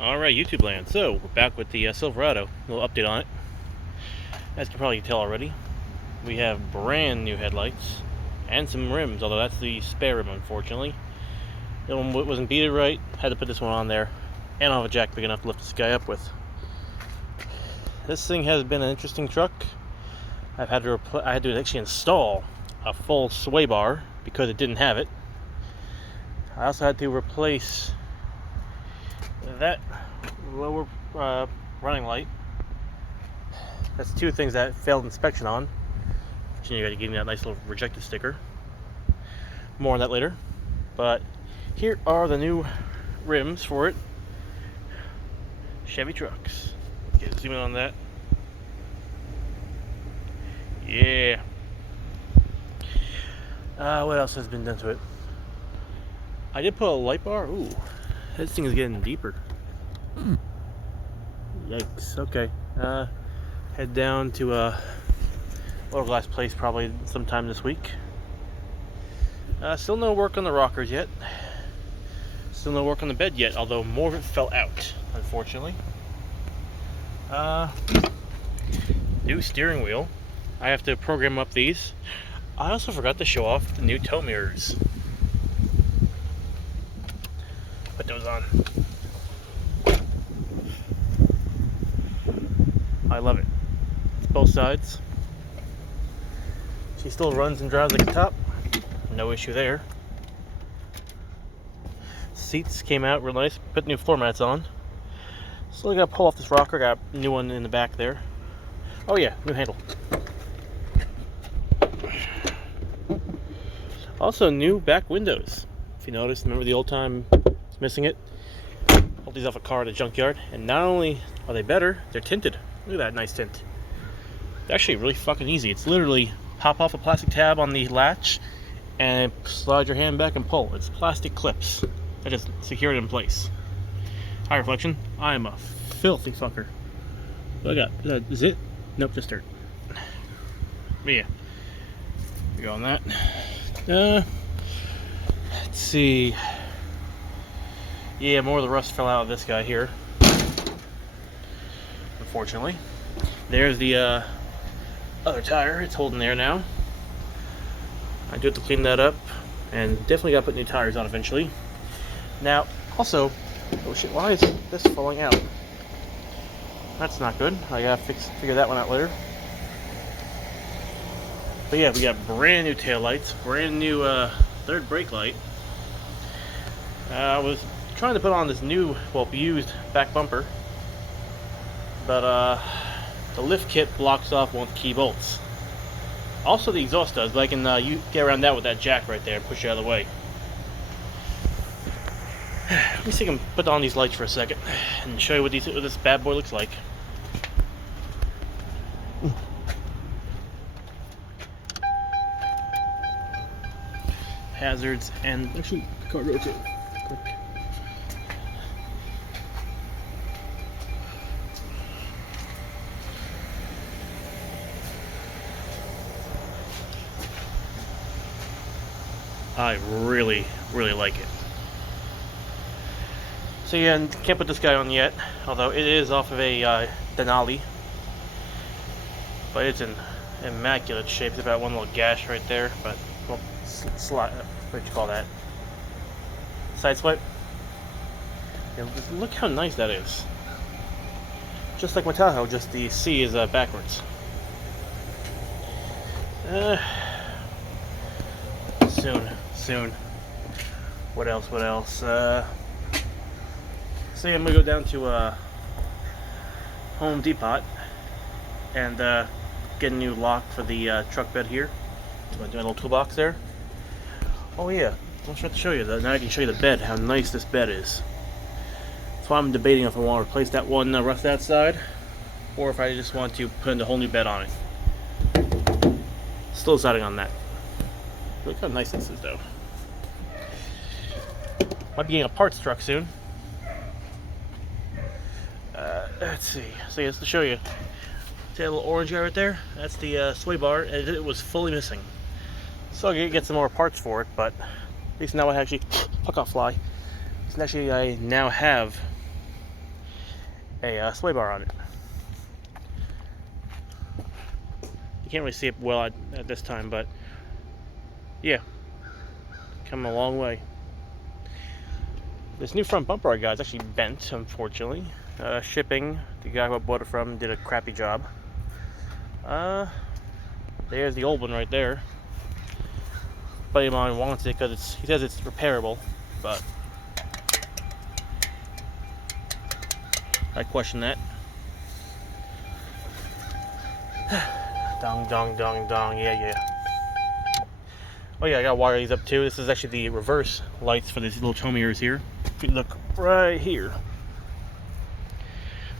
Alright, YouTube land. So, we're back with the Silverado. A little update on it. As you can probably tell already, we have brand new headlights and some rims, although that's the spare rim, unfortunately. The one wasn't beaded right, had to put this one on there. And I don't have a jack big enough to lift this guy up with. This thing has been an interesting truck. I had to actually install a full sway bar because it didn't have it. I also had to replace that lower running light. That's two things that failed inspection on. You got to give me that nice little rejected sticker. More on that later. But here are the new rims for it. Chevy trucks. Get zoom in on that. Yeah. What else has been done to it? I did put a light bar. Ooh, this thing is getting deeper. Yikes. Okay. Head down to auto glass place probably sometime this week. Still no work on the rockers yet. Still no work on the bed yet, although more of it fell out, unfortunately. New steering wheel. I have to program up these. I also forgot to show off the new tow mirrors. Put those on. I love it. It's both sides. She still runs and drives like a top. No issue there. Seats came out real nice. Put new floor mats on. Still gotta pull off this rocker. Got a new one in the back there. Oh yeah, new handle. Also new back windows. If you notice, remember the old time missing it? Pulled these off a car at a junkyard, and not only are they better, they're tinted. Look at that nice tint. It's actually really fucking easy. It's literally pop off a plastic tab on the latch and slide your hand back and pull. It's plastic clips that just secure it in place. High reflection. I am a filthy fucker. What I got? Is it? Nope, just dirt. But yeah, we go on that. Let's see. Yeah, more of the rust fell out of this guy here. Unfortunately. There's the other tire. It's holding there now. I do have to clean that up, and definitely got to put new tires on eventually. Now, also, oh shit, why is this falling out? That's not good. I gotta figure that one out later. But yeah, we got brand new taillights, brand new third brake light. I was trying to put on this new, well, used back bumper, but the lift kit blocks off one of the key bolts. Also the exhaust does, but I can you get around that with that jack right there and push it out of the way. Let me see if I can put on these lights for a second and show you what this bad boy looks like. Hazards and actually car rotate. Quick. I really like it. So yeah, can't put this guy on yet, although it is off of a Denali. But it's in immaculate shape. There's about one little gash right there, but well, slide. What do you call that? Side swipe. Yeah, look how nice that is. Just like my Tahoe, just the C is backwards. Soon. What else? So yeah, I'm gonna go down to Home Depot and get a new lock for the truck bed here. So I do a little toolbox there. Oh yeah, I'll try to show you that. Now I can show you the bed, how nice this bed is. That's why I'm debating if I want to replace that one rust outside, or if I just want to put a whole new bed on it. Still deciding on that. Look how nice this is though. Might be getting a parts truck soon. Let's see. So yes, to show you. See that little orange guy right there? That's the sway bar, and it was fully missing. So I get some more parts for it, but at least now I actually fuck off fly. So actually I now have a sway bar on it. You can't really see it well at this time, but yeah, coming a long way. This new front bumper I got is actually bent, unfortunately. Shipping, the guy who I bought it from did a crappy job. There's the old one right there. Buddy of mine wants it because he says it's repairable, but I question that. Dong, dong, dong, dong, yeah. Oh yeah, I gotta wire these up too. This is actually the reverse lights for these little tow mirrors here. If you look right here.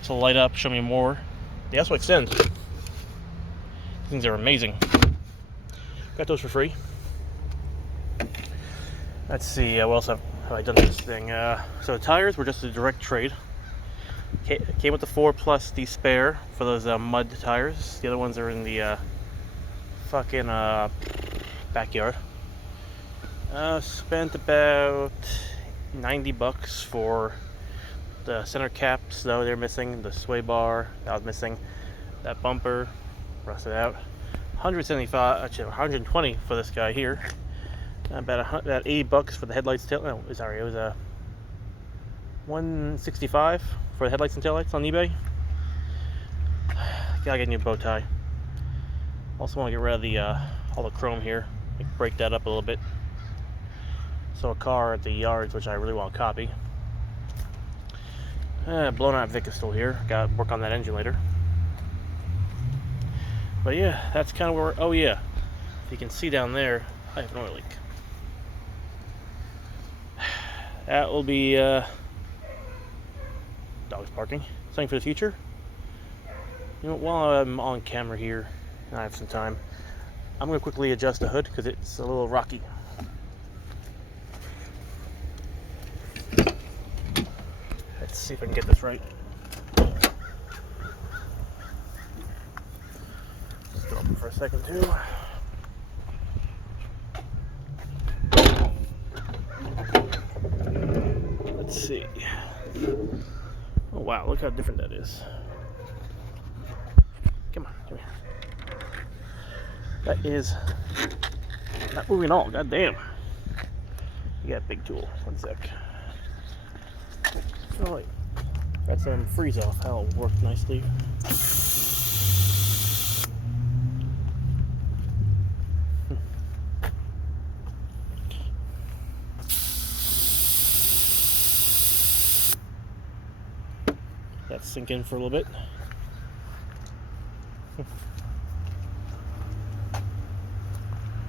So light up, show me more. They also extend. These things are amazing. Got those for free. Let's see, what else have I done this thing? So the tires were just a direct trade. Came with the 4 plus the spare for those mud tires. The other ones are in the fucking backyard. Spent about $90 for the center caps, though they're missing. The sway bar, that was missing. That bumper, rusted out. 175, actually 120 for this guy here. About $80 for the headlights. No, sorry, it was 165 for the headlights and taillights on eBay. Gotta get a new bow tie. Also want to get rid of the all the chrome here. Break that up a little bit. So a car at the yards, which I really want to copy. Blown out Vic is still here. Got to work on that engine later. But yeah, that's kind of where. Oh yeah, if you can see down there, I have an oil leak. That will be dogs barking. Something for the future. You know, while I'm on camera here, and I have some time, I'm going to quickly adjust the hood because it's a little rocky. Let's see if I can get this right. Just go open for a second too. Let's see. Oh wow, look how different that is. Come here. That is not moving at all. God damn. You got a big tool. One sec. Oh wait. Got some freeze off. That'll work nicely. That sink in for a little bit.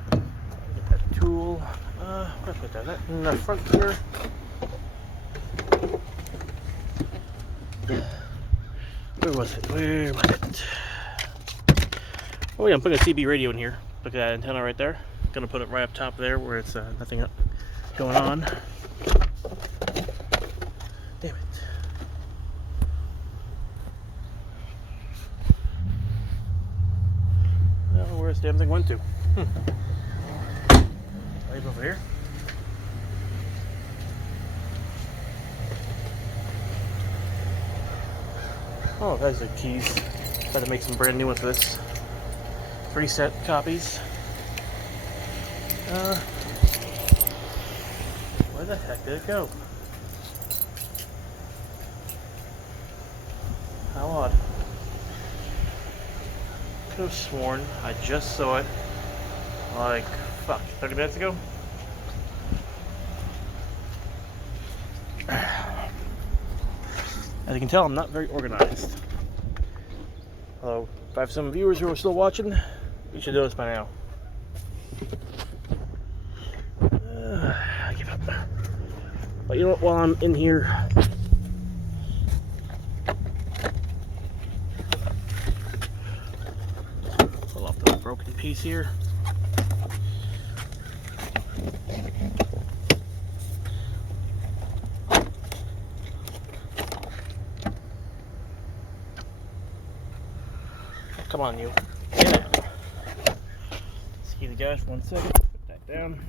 Get that tool. I'll put that in the front here. Where was it? Oh yeah, I'm putting a CB radio in here. Look at that antenna right there. Gonna put it right up top there where it's nothing going on. Damn it. Well, where's the damn thing went to? Right over here. Oh, those are keys. Try to make some brand new ones for this. 3 set copies. Where the heck did it go? How odd. Could have sworn I just saw it like, fuck, 30 minutes ago? As you can tell, I'm not very organized. Although, if I have some viewers who are still watching, you should know this by now. I give up. But you know what, while I'm in here, pull off the broken piece here. Come on, you. Yeah. Ski the gas for 1 second. Put that down.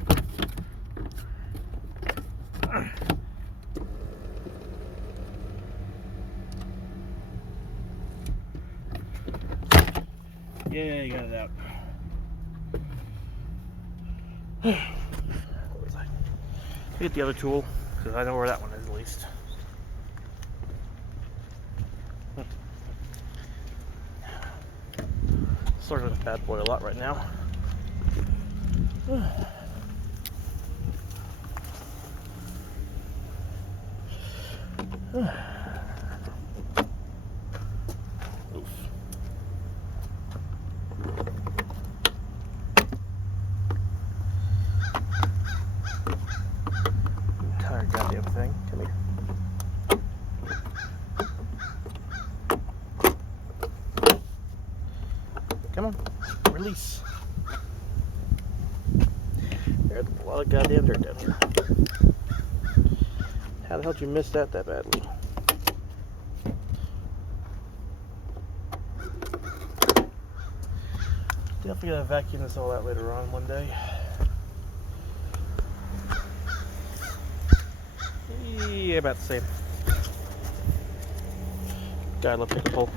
Yeah, you got it out. Where was I? Get the other tool, because I know where that one is at least. Sorting this bad boy a lot right now. Oof. Entire goddamn thing. Come here. Come on. Release. There's a lot of goddamn dirt down here. How the hell did you miss that badly? Definitely gonna vacuum this all out later on one day. Yeah, about the same. God, I love pick and pull.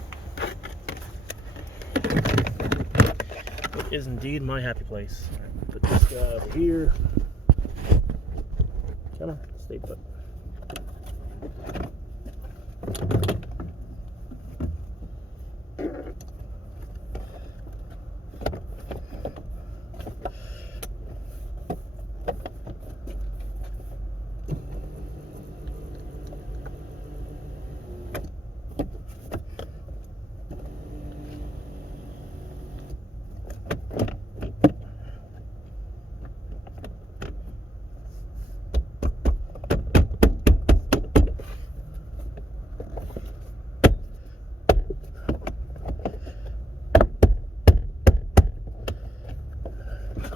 It is indeed my happy place. Put this guy over here. Come on, stay put.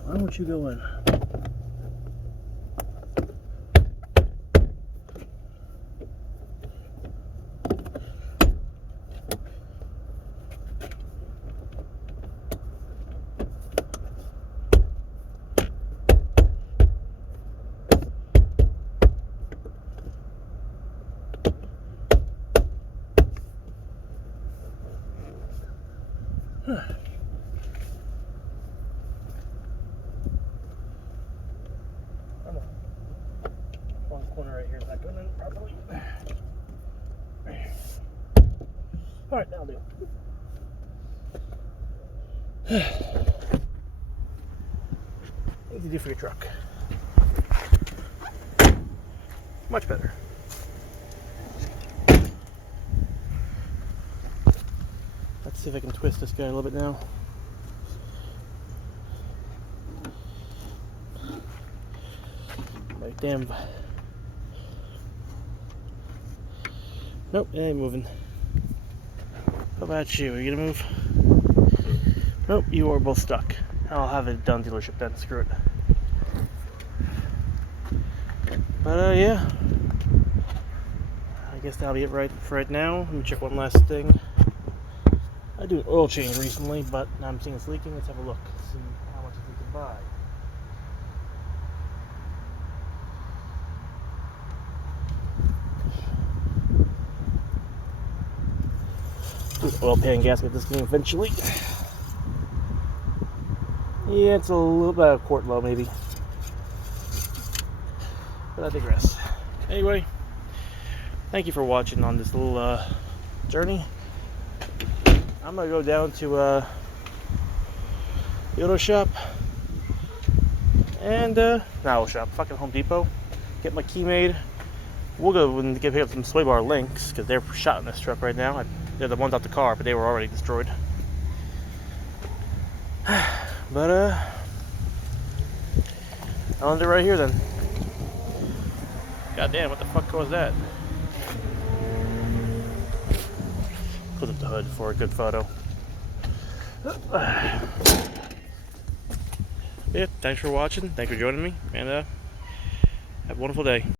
Why won't you go in? One corner right here is not going in properly. Alright, that'll do. What do you do for your truck? Much better. Let's see if I can twist this guy a little bit now. Like, damn. Nope, it ain't moving. How about you? Are you gonna move? Nope, you are both stuck. I'll have it done dealership then. Screw it. But yeah. I guess that'll be it for right now. Let me check one last thing. I do an oil change recently, but now I'm seeing it's leaking. Let's have a look. See how much we can buy. Do the oil pan gasket this thing eventually. Yeah, it's a little bit a quart low maybe. But I digress. Anyway, thank you for watching on this little journey. I'm gonna go down to the auto shop and not auto shop, fucking Home Depot. Get my key made. We'll go and pick up some sway bar links because they're shot in this truck right now. They're the ones out the car, but they were already destroyed. But I'll end it right here then. God damn, what the fuck was that? Put up the hood for a good photo. Yeah, thanks for watching. Thanks for joining me, and have a wonderful day.